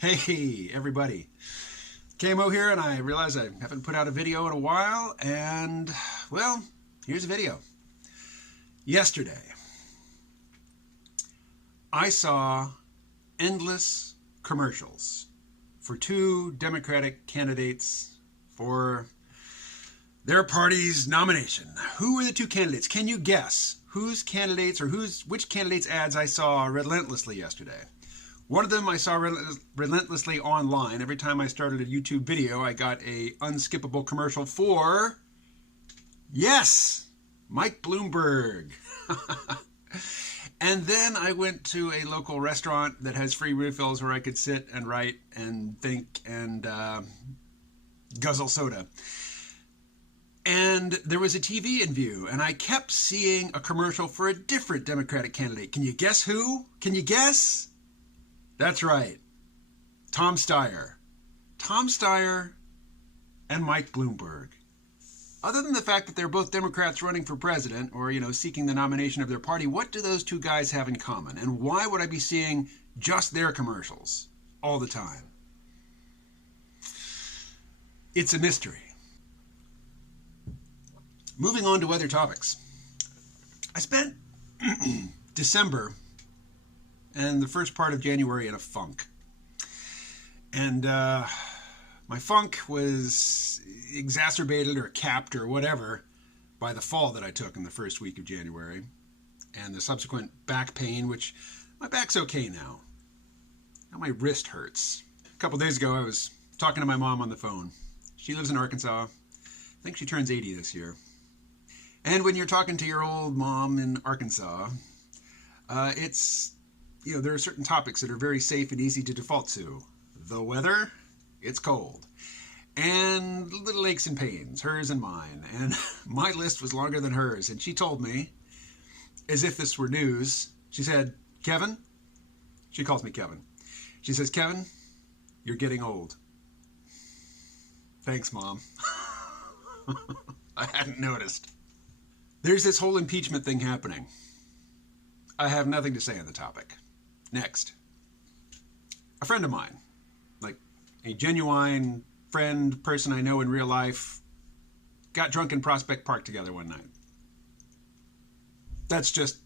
Hey, everybody. KMO here, and I realize I haven't put out a video in a while, and, well, here's a video. Yesterday, I saw endless commercials for two Democratic candidates for their party's nomination. Who were the two candidates? Can you guess whose candidates or which candidates' ads I saw relentlessly yesterday? One of them I saw relentlessly online. Every time I started a YouTube video, I got a unskippable commercial for, yes, Mike Bloomberg. And then I went to a local restaurant that has free refills where I could sit and write and think and guzzle soda. And there was a TV in view, and I kept seeing a commercial for a different Democratic candidate. Can you guess who? Can you guess? That's right. Tom Steyer. Tom Steyer and Mike Bloomberg. Other than the fact that they're both Democrats running for president or, seeking the nomination of their party, what do those two guys have in common? And why would I be seeing just their commercials all the time? It's a mystery. Moving on to other topics. I spent December and the first part of January in a funk. And my funk was exacerbated or capped or whatever by the fall that I took in the first week of January and the subsequent back pain, which my back's okay now. Now my wrist hurts. A couple days ago, I was talking to my mom on the phone. She lives in Arkansas. I think she turns 80 this year. And when you're talking to your old mom in Arkansas, there are certain topics that are very safe and easy to default to. The weather, it's cold. And little aches and pains, hers and mine. And my list was longer than hers. And she told me, as if this were news, she said, Kevin, she calls me Kevin. She says, Kevin, you're getting old. Thanks, Mom. I hadn't noticed. There's this whole impeachment thing happening. I have nothing to say on the topic. Next. A friend of mine, like a genuine friend, person I know in real life, got drunk in Prospect Park together one night. That's just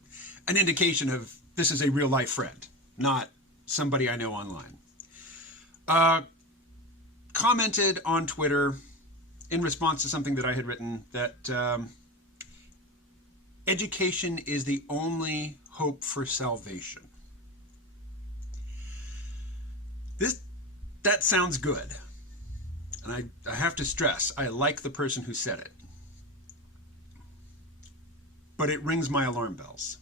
an indication of this is a real life friend, not somebody I know online. Commented on Twitter in response to something that I had written that education is the only hope for salvation. That sounds good. And I have to stress, I like the person who said it. But it rings my alarm bells.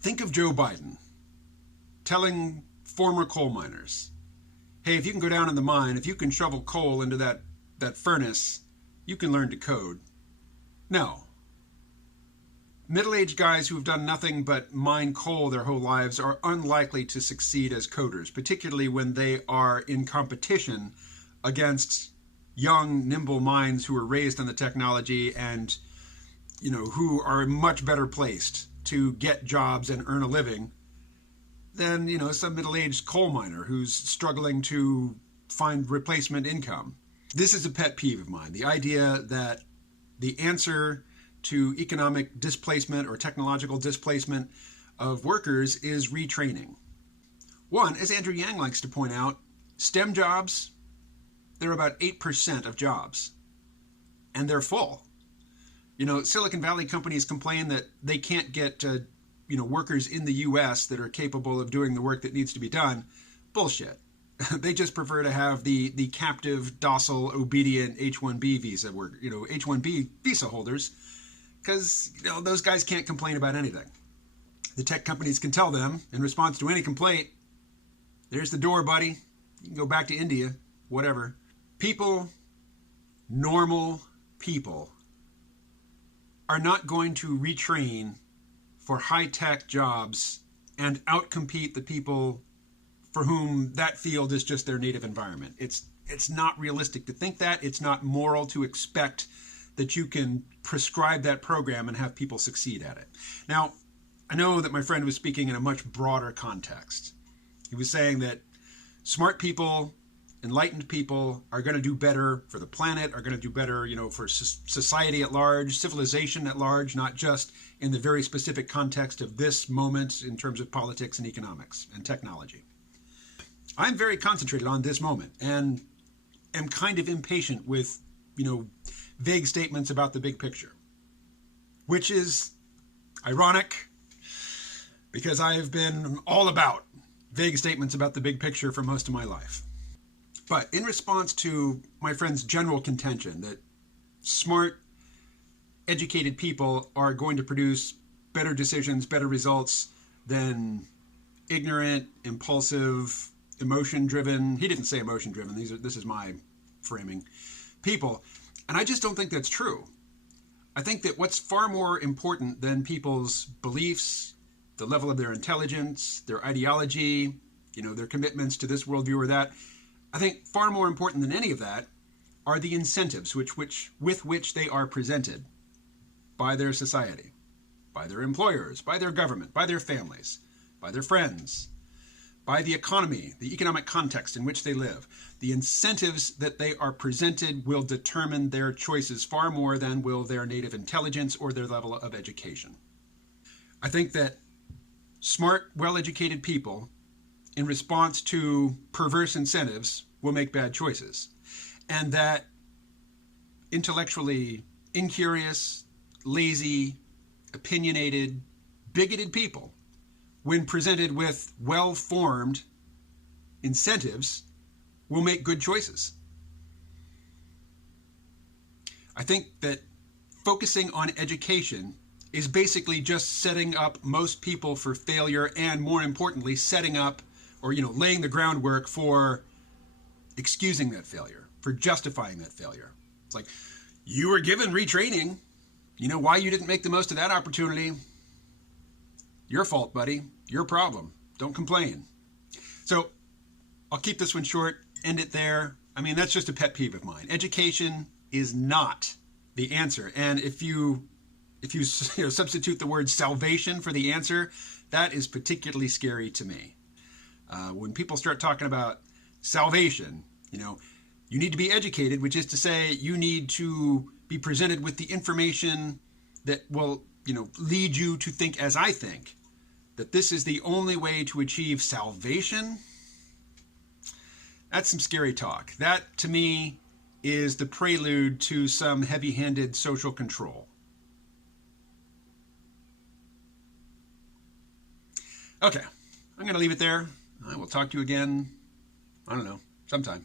Think of Joe Biden telling former coal miners, hey, if you can go down in the mine, if you can shovel coal into that furnace, you can learn to code. No. Middle-aged guys who have done nothing but mine coal their whole lives are unlikely to succeed as coders, particularly when they are in competition against young, nimble minds who are raised on the technology and, who are much better placed to get jobs and earn a living than, some middle-aged coal miner who's struggling to find replacement income. This is a pet peeve of mine, the idea that the answer to economic displacement or technological displacement of workers is retraining. One, as Andrew Yang likes to point out, STEM jobs, they're about 8% of jobs. And they're full. Silicon Valley companies complain that they can't get workers in the U.S. that are capable of doing the work that needs to be done. Bullshit. They just prefer to have the captive, docile, obedient H-1B visa work, H-1B visa holders, because those guys can't complain about anything. The tech companies can tell them in response to any complaint, there's the door, buddy. You can go back to India, whatever. People, normal people, are not going to retrain for high-tech jobs and outcompete the people for whom that field is just their native environment. It's not realistic to think that. It's not moral to expect that you can prescribe that program and have people succeed at it. Now, I know that my friend was speaking in a much broader context. He was saying that Smart people, enlightened people are going to do better for the planet, are going to do better, for society at large, civilization at large, not just in the very specific context of this moment in terms of politics and economics and technology. I'm very concentrated on this moment and am kind of impatient with, vague statements about the big picture, which is ironic because I've been all about vague statements about the big picture for most of my life. But in response to my friend's general contention that smart, educated people are going to produce better decisions, better results than ignorant, impulsive, emotion-driven, he didn't say emotion-driven, this is my framing, people. And I just don't think that's true. I think that what's far more important than people's beliefs, the level of their intelligence, their ideology, their commitments to this worldview or that, I think far more important than any of that are the incentives with which they are presented by their society, by their employers, by their government, by their families, by their friends, by the economy, the economic context in which they live. The incentives that they are presented will determine their choices far more than will their native intelligence or their level of education. I think that smart, well-educated people, in response to perverse incentives, will make bad choices. And that intellectually incurious, lazy, opinionated, bigoted people, when presented with well-formed incentives, will make good choices. I think that focusing on education is basically just setting up most people for failure, and more importantly, setting up or laying the groundwork for excusing that failure, for justifying that failure. It's like, you were given retraining. Why you didn't make the most of that opportunity? Your fault, buddy. Your problem. Don't complain. So I'll keep this one short, end it there. I mean, that's just a pet peeve of mine. Education is not the answer. And if you substitute the word salvation for the answer, that is particularly scary to me. When people start talking about salvation, you need to be educated, which is to say you need to be presented with the information that will, lead you to think as I think, that this is the only way to achieve salvation. That's some scary talk. That, to me, is the prelude to some heavy-handed social control. Okay, I'm going to leave it there. I will talk to you again, I don't know, sometime.